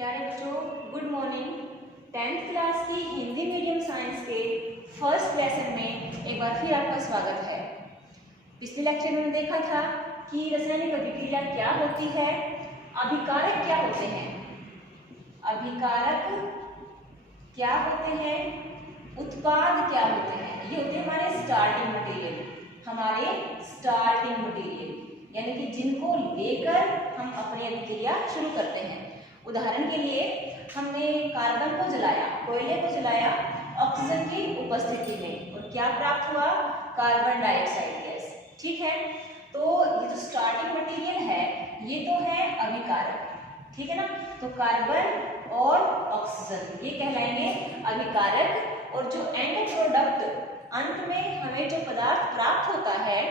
प्यारे बच्चों, good morning. 10th class की हिंदी मीडियम साइंस के फर्स्ट लेसन में एक बार फिर आपका स्वागत है। पिछले लेक्चर में देखा था कि रासायनिक अभिक्रिया क्या होती है, अभिकारक क्या होते हैं, अभिकारक क्या होते हैं, उत्पाद क्या होते हैं। ये होते हैं हमारे स्टार्टिंग मटेरियल, यानी कि जिनको लेकर हम अपनी अभिक्रिया शुरू करते हैं। उदाहरण के लिए हमने कार्बन को जलाया, कोयले को जलाया ऑक्सीजन की उपस्थिति में, और क्या प्राप्त हुआ? Carbon dioxide gas. ठीक है, तो ये जो स्टार्टिंग मटेरियल है ये तो है अभिकारक, ठीक है ना। तो कार्बन और ऑक्सीजन ये कहलाएंगे अभिकारक, और जो एंड प्रोडक्ट अंत में हमें जो पदार्थ प्राप्त होता है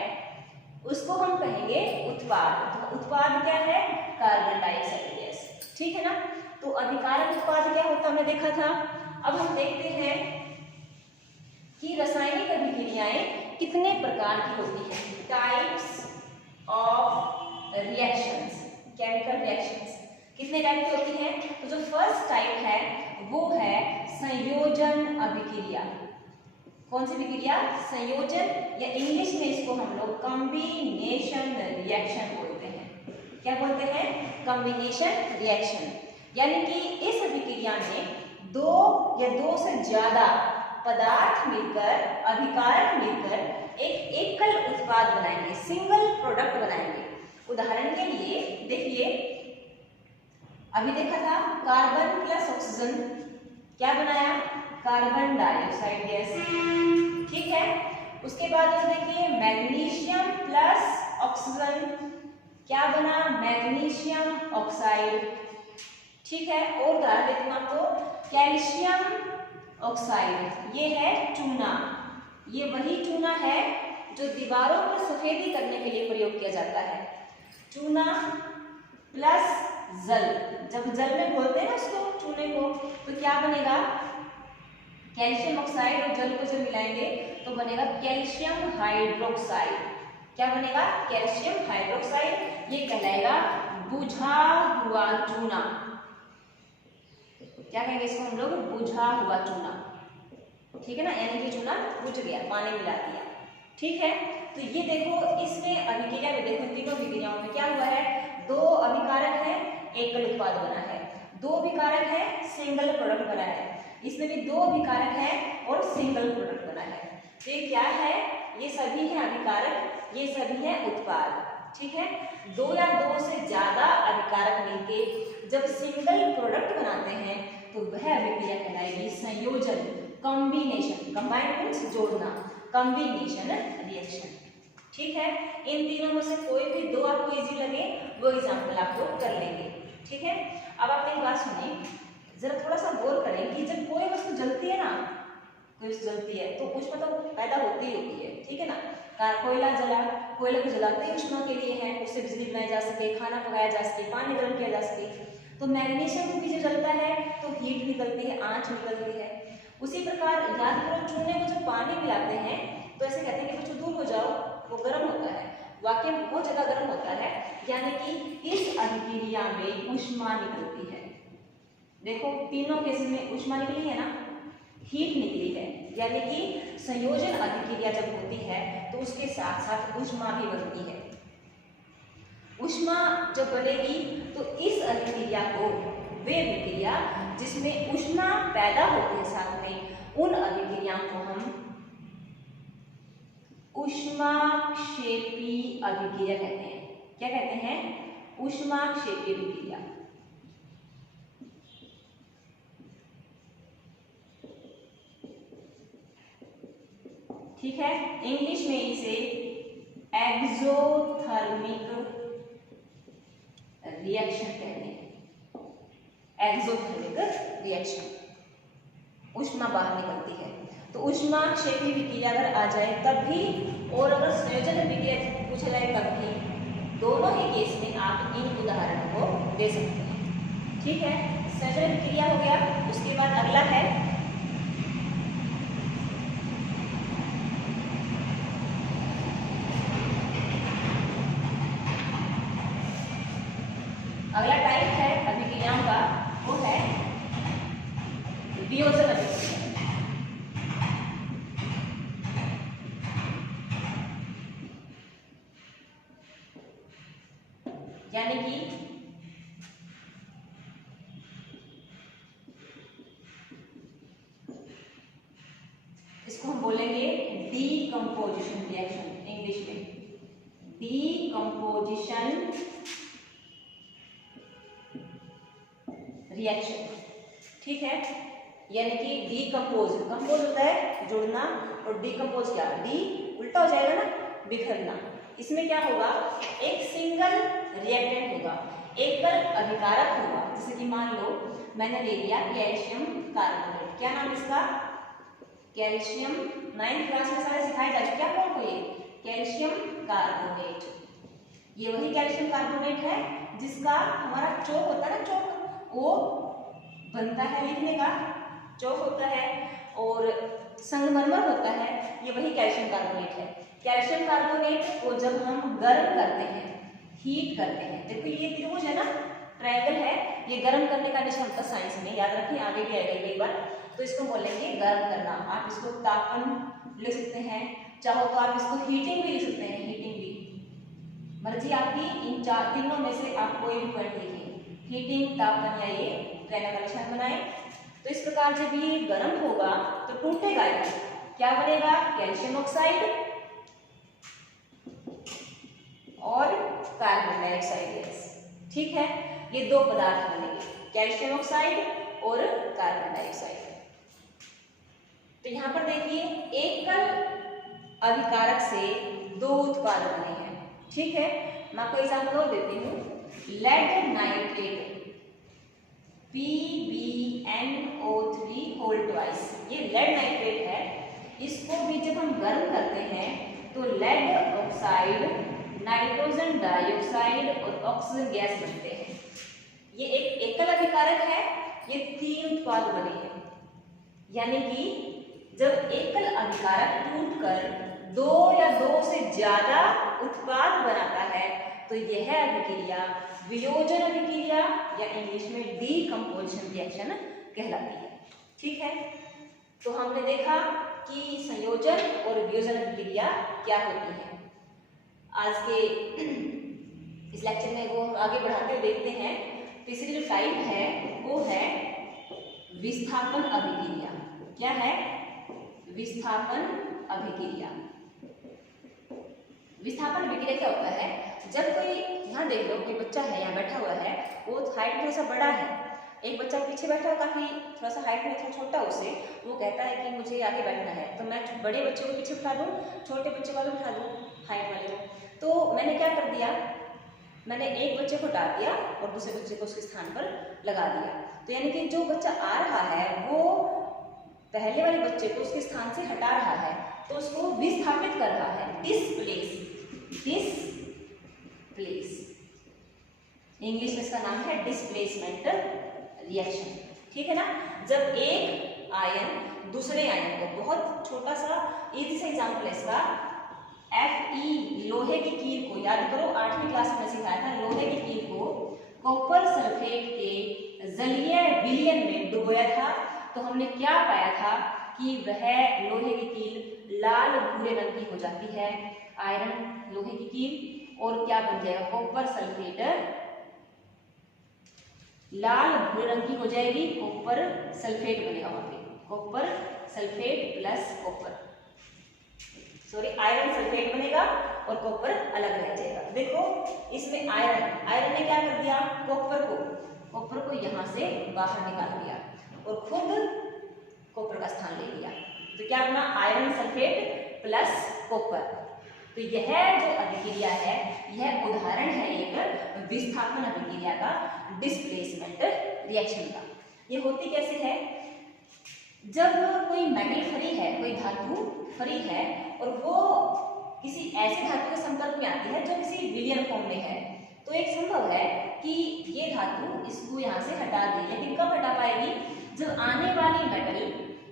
उसको हम कहेंगे उत्पाद। तो उत्पाद क्या है? कार्बन डाइऑक्साइड गैस, ठीक है ना। तो अभिकारक उत्पाद क्या होता हमने देखा था। अब हम देखते हैं कि रासायनिक अभिक्रियाएं कितने प्रकार की होती हैं। Types of reactions, chemical reactions कितने टाइप की होती हैं? तो जो फर्स्ट टाइप है वो है संयोजन अभिक्रिया। कौन सी अभिक्रिया? संयोजन, या इंग्लिश में इसको हम लोग कॉम्बिनेशन रिएक्शन बोलते हैं। क्या बोलते हैं? Combination reaction. यानी कि इस अभिक्रिया में दो या दो से ज्यादा पदार्थ मिलकर, अभिकारक मिलकर एक एकल उत्पाद बनाएंगे, सिंगल प्रोडक्ट बनाएंगे। उदाहरण के लिए देखिए, अभी देखा था कार्बन प्लस ऑक्सीजन क्या बनाया? कार्बन डाइऑक्साइड गैस, ठीक है। उसके बाद देखिए मैग्नीशियम प्लस ऑक्सीजन क्या बना? मैग्नीशियम ऑक्साइड, ठीक है। और उदाहरण देती हूँ आपको, कैल्शियम ऑक्साइड, ये है चूना। ये वही चूना है जो दीवारों पर सफेदी करने के लिए प्रयोग किया जाता है। चूना प्लस जल, जब जल में घोलते हैं ना उसको, चूने को, तो क्या बनेगा? कैल्शियम ऑक्साइड और जल को जब मिलाएंगे तो बनेगा कैल्शियम हाइड्रोक्साइड। क्या बनेगा? Calcium hydroxide. ये कहलाएगा बुझा हुआ चूना। क्या कहेंगे इसको हम लोग? बुझा हुआ चूना, ठीक है ना। यानी कि चूना बुझ गया, पानी मिला दिया, ठीक है। तो ये देखो, इसमें अभिक्रिया में देखो, तीनों अभिक्रियाओं में क्या हुआ है? दो अभिकारक है, एकल उत्पाद बना है। दो अभिकारक है, सिंगल प्रोडक्ट बना है। इसमें भी दो अभिकारक है और सिंगल प्रोडक्ट बना है। तो ये क्या है? ये सभी है अभिकारक, ये सभी है उत्पाद, ठीक है। दो या दो से ज्यादा अभिकारक मिलके जब सिंगल प्रोडक्ट बनाते हैं तो वह अभिक्रिया कहलाएगी संयोजन, कॉम्बिनेशन। कंबाइन मीन्स जोड़ना, कॉम्बिनेशन रिएक्शन, ठीक है। इन तीनों में से कोई भी दो आपको इजी लगे वो एग्जाम्पल आप लोग कर लेंगे, ठीक है। अब आप एक बात सुनिए, जरा थोड़ा सा गौर करें कि जब कोई वस्तु जलती है ना, कोई वस्तु जलती है तो ऊष्मा तो पैदा होती ही होती है, ठीक है ना। कोयला जला, कोयले को जलाते ही ऊष्मा के लिए है, उससे बिजली बनाई जा सके, खाना पकाया जा सके, पानी गर्म किया जा सके। तो मैग्नीशियम भी जो जलता है तो हीट निकलती है, आंच निकलती है। उसी प्रकार याद करो, चूने को जब पानी मिलाते हैं तो ऐसे कहते हैं कि बच्चों दूर हो जाओ, वो गर्म होता है। वाकई में बहुत ज्यादा गर्म होता है, यानी कि इस अभिक्रिया में ऊष्मा निकलती है। देखो तीनों केस में ऊष्मा निकली है ना, हीट निकली है। यानी कि संयोजन अभिक्रिया जब होती है तो उसके साथ साथ ऊष्मा भी बनती है। ऊष्मा जब बनेगी तो इस अभिक्रिया को, वे अभिक्रिया जिसमें ऊष्मा पैदा होती है साथ में, उन अभिक्रियाओं को हम ऊष्माक्षेपी अभिक्रिया कहते हैं। क्या कहते हैं? ऊष्माक्षेपी अभिक्रिया, ठीक है। इंग्लिश में इसे एक्सोथर्मिक रिएक्शन कहते हैं। एक्सोथर्मिक रिएक्शन, ऊष्मा बाहर निकलती है। तो ऊष्माक्षेपी अभिक्रिया अगर आ जाए तब भी, और अगर संयोजन अभिक्रिया पूछा जाए तब भी, दोनों ही केस में आप इन उदाहरणों को दे सकते हैं, ठीक है। संयोजन अभिक्रिया हो गया। उसके बाद अगला है अगला टाइप है अभिक्रियाओं का, वो है वियोजन अभिक्रिया। यानी कि इसको हम बोलेंगे डीकंपोजिशन रिएक्शन, इंग्लिश में डीकंपोजिशन रिएक्शन, ठीक है। यानी कि डीकंपोज, कंपोज होता है जुड़ना, और डीकंपोज क्या, डी उल्टा हो जाएगा ना, बिखरना। इसमें क्या होगा, एक सिंगल रिएक्टेंट होगा, एकल अभिकारक होगा। जैसे कि मान लो मैंने ले लिया कैल्शियम कार्बोनेट, क्या नाम इसका, कैल्शियम, 9th क्लास में सारे सिखाया जा चुका है कौन को, ये कैल्शियम कार्बोनेट। ये वही कैल्शियम कार्बोनेट है जिसका हमारा चौक होता है ना, चौक वो बनता है लिखने का, चौक होता है, और संगमरमर होता है, ये वही कैल्शियम कार्बोनेट है। कैल्शियम कार्बोनेट को जब हम गर्म करते हैं, हीट करते हैं, देखो ये त्रिभुज है ना, ट्रायंगल है, ये गर्म करने का निशान होता है साइंस में, याद रखें, आगे भी आएगा एक बार। तो इसको बोलेंगे गर्म करना। आप इसको तापन लिख सकते हैं, चाहो तो आप इसको हीटिंग भी लिख सकते हैं, हीटिंग भी, मर्जी आपकी। इन तीनों में से आप कोई भी पॉइंट लिखिए, हीटिंग, तापन या ये ट्रायंगल का निशान बनाए। तो इस प्रकार जब ये गर्म होगा तो टूटेगा, क्या बनेगा, कैल्शियम ऑक्साइड और कार्बन डाइऑक्साइड गैस, ठीक है। ये दो पदार्थ बनेंगे, कैल्शियम ऑक्साइड और कार्बन डाइऑक्साइड। तो यहाँ पर देखिए, एकल अभिकारक से दो उत्पाद बने हैं, ठीक है। मैं आपको एग्जाम्पल और देती हूँ, lead nitrate PbNO3 whole twice, ये लेड नाइट्रेट है। इसको भी जब हम गर्म करते हैं तो लेड ऑक्साइड, नाइट्रोजन डाइऑक्साइड और ऑक्सीजन गैस बनते हैं। ये एक एकल अभिकारक है, ये 3 उत्पाद बने हैं। यानी कि जब एकल अभिकारक टूटकर 2 या 2 से ज्यादा उत्पाद बनाता है तो यह अभिक्रिया वियोजन अभिक्रिया या इंग्लिश में डीकंपोजिशन रिएक्शन कहलाती है, ठीक है। तो हमने देखा कि संयोजन और वियोजन अभिक्रिया क्या होती है। आज के इस लेक्चर में वो हम आगे बढ़ाते हुए देखते हैं। तीसरी जो टाइप है वो है विस्थापन अभिक्रिया। क्या है, विस्थापन अभिक्रिया। विस्थापन अभिक्रिया क्या होता है, जब कोई, यहाँ देख लो, कोई बच्चा है यहाँ बैठा हुआ है, वो हाइट में थोड़ा सा बड़ा है, एक बच्चा पीछे बैठा है काफी थोड़ा सा हाइट में थोड़ा छोटा, उससे वो कहता है कि मुझे आगे बैठना है, तो मैं बड़े बच्चे को पीछे बिठा दूँ, छोटे बच्चे वाले बिठा दूँ, हाइट वाले को। तो मैंने क्या कर दिया, मैंने एक बच्चे को हटा दिया और दूसरे बच्चे को उसके स्थान पर लगा दिया। तो यानी कि जो बच्चा आ रहा है वो पहले वाले बच्चे को उसके स्थान से हटा रहा है, तो उसको विस्थापित कर रहा है, डिस्प्लेस, डिस्प्लेस, इंग्लिश में इसका नाम है डिस्प्लेसमेंट रिएक्शन, ठीक है ना। जब एक आयन दूसरे आयन को, बहुत छोटा सा इजी सा एग्जाम्पल है इसका, Fe लोहे की कील को, याद करो 8वीं क्लास में सिखाया था, लोहे की कील को कॉपर सल्फेट के जलीय विलयन में डुबोया था, तो हमने क्या पाया था कि वह लोहे की कील लाल भूरे रंग की हो जाती है, आयरन लोहे की कील, और क्या बन जाएगा, कॉपर सल्फेट लाल भूरे रंग की हो जाएगी, कॉपर सल्फेट बनेगा वहां पे, copper sulphate plus copper, sorry iron sulphate बनेगा और कॉपर अलग रह जाएगा। देखो इसमें आयरन ने क्या कर दिया, कॉपर को यहां से बाहर निकाल दिया और खुद कॉपर का स्थान ले लिया, तो क्या बना, आयरन सल्फेट प्लस कॉपर। तो यह जो अभिक्रिया है, यह उदाहरण है एक विस्थापन अभिक्रिया का, डिस्प्लेसमेंट रिएक्शन का। ये होती कैसे है, जब कोई मेटल फ्री है, कोई धातु फ्री है और वो किसी ऐसे धातु के संपर्क में आती है जो किसी विलयन फॉर्म में है, तो एक संभव है कि ये धातु इसको यहाँ से हटा दे, लेकिन कब हटा पाएगी, जब आने वाली मेटल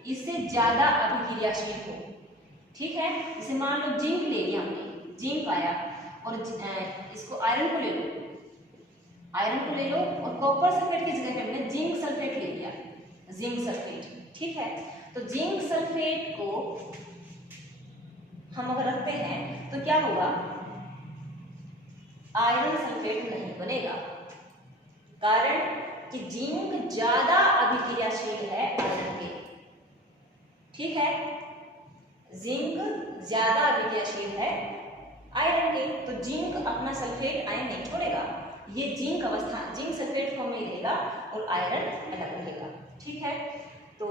इससे ज्यादा अभिक्रियाशील हो, ठीक है। जैसे मान लो जिंक ले लिया हमने, जिंक आया और इसको आयरन को ले लो और कॉपर सल्फेट की जगह पे हमने जिंक सल्फेट ले लिया, जिंक सल्फेट, ठीक है। तो जिंक सल्फेट को हम अगर रखते हैं तो क्या होगा, आयरन सल्फेट नहीं बनेगा, कारण कि जिंक ज्यादा अभिक्रियाशील है आयरन के। ठीक है, जिंक ज्यादा अभिक्रियाशील है आयरन के, तो जिंक अपना सल्फेट आयन नहीं छोड़ेगा, ये जिंक अवस्था जिंक सल्फेट फॉर्म में रहेगा और आयरन अलग रहेगा। ठीक है, तो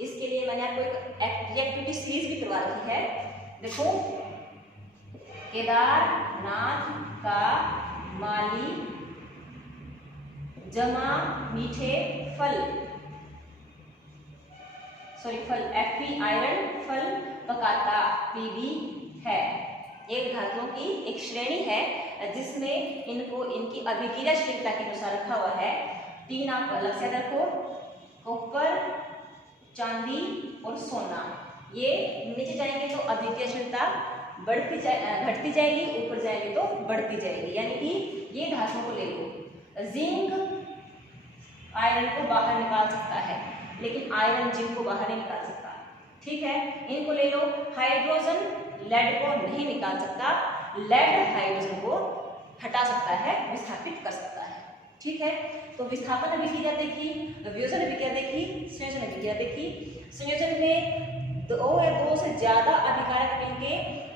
इसके लिए मैंने आपको एक एक्टिविटी सीरीज भी करवा रखी है। देखो, केदारनाथ का माली जमा मीठे फल Fe आयरन फल पकाता Pb है। एक धातुओं की एक श्रेणी है जिसमें इनको इनकी अभिक्रियाशीलता के अनुसार रखा हुआ है। 3 आप अलग से रखो, कॉपर, चांदी और सोना। ये नीचे जाएंगे तो अभिक्रियाशीलता घटती जाएगी, ऊपर जाएंगे तो बढ़ती जाएगी। यानी कि ये धातुओं को ले लो, जिंक आयरन को बाहर निकाल सकता है लेकिन आयरन जिंक को बाहर नहीं निकाल सकता। ठीक है, इनको ले लो। हाइड्रोजन लेड को नहीं निकाल सकता, लेड हाइड्रोजन को हटा सकता है, विस्थापित कर सकता है। ठीक है, तो विस्थापन अभिक्रिया देखी, वियोजन अभिक्रिया देखी, संयोजन अभिक्रिया देखी। संयोजन में 2 या 2 से ज्यादा अभिकारक मिलके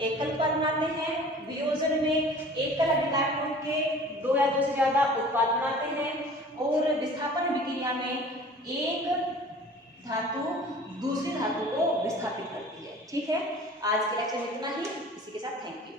एकल उत्पाद बनाते हैं। वियोजन में एकल अभिकारक मिलके 2 या 2 से ज्यादा उत्पाद बनाते हैं। और विस्थापन अभिक्रिया में एक धातु दूसरी धातु को विस्थापित करती है। ठीक है, आज के लेक्चर में इतना ही। इसी के साथ थैंक यू।